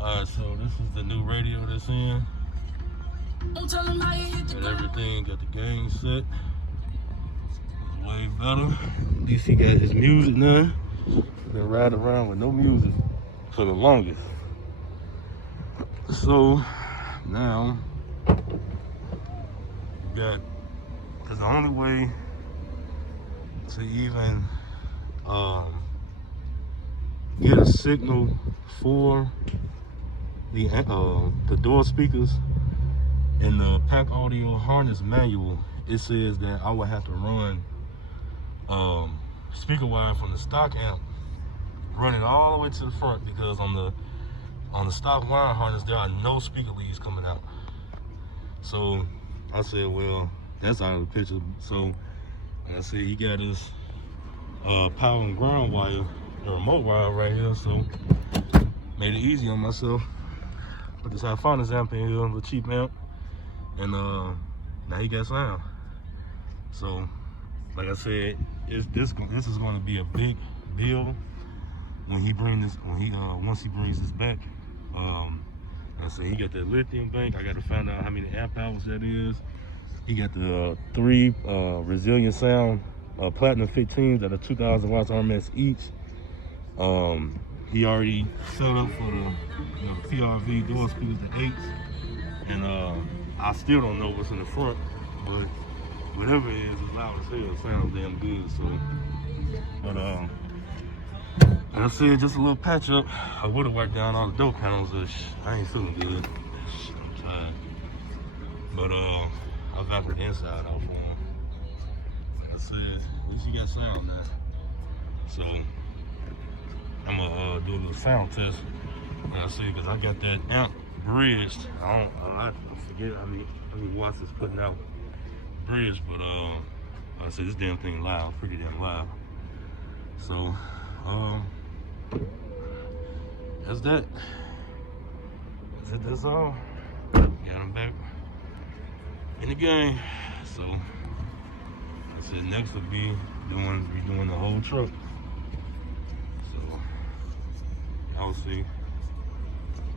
Alright, so this is the new radio that's in. Got everything, got the game set. It's way better. DC got his music now. Been riding around with no music for the longest. So now you got, because the only way to even get a signal for the door speakers in the pack audio harness manual, it says that I would have to run speaker wire from the stock amp, run it all the way to the front, because on the stock wire harness there are no speaker leads coming out. So I said, well, that's out of the picture. So like I said, he got his power and ground wire, the remote wire right here, so made it easy on myself. Put this Hifonics amp in here, the cheap amp, and now he got sound. So like I said, this is going to be a big deal when he once he brings this back. I said he got that lithium bank. I got to find out how many amp hours that is. He got the 3 resilient sound platinum 15s that are 2,000 watts RMS each. He already set up for the PRV door speakers, the 8s, and I still don't know what's in the front, but whatever it is, it's loud as hell. It sounds damn good. So, but like I said, just a little patch up. I would have wiped down all the door panels. I ain't feeling good. I'm tired. But I vacuumed the inside out for him. Like I said, at least you got sound now. So I'm gonna do a little sound test. Like I said, because I got that amp bridged. I forget how many watts it's putting out bridge, but like I said, this damn thing loud, pretty damn loud. So that's that. That's all. Got him back in the game. So I said next will be redoing the whole truck. So I'll see.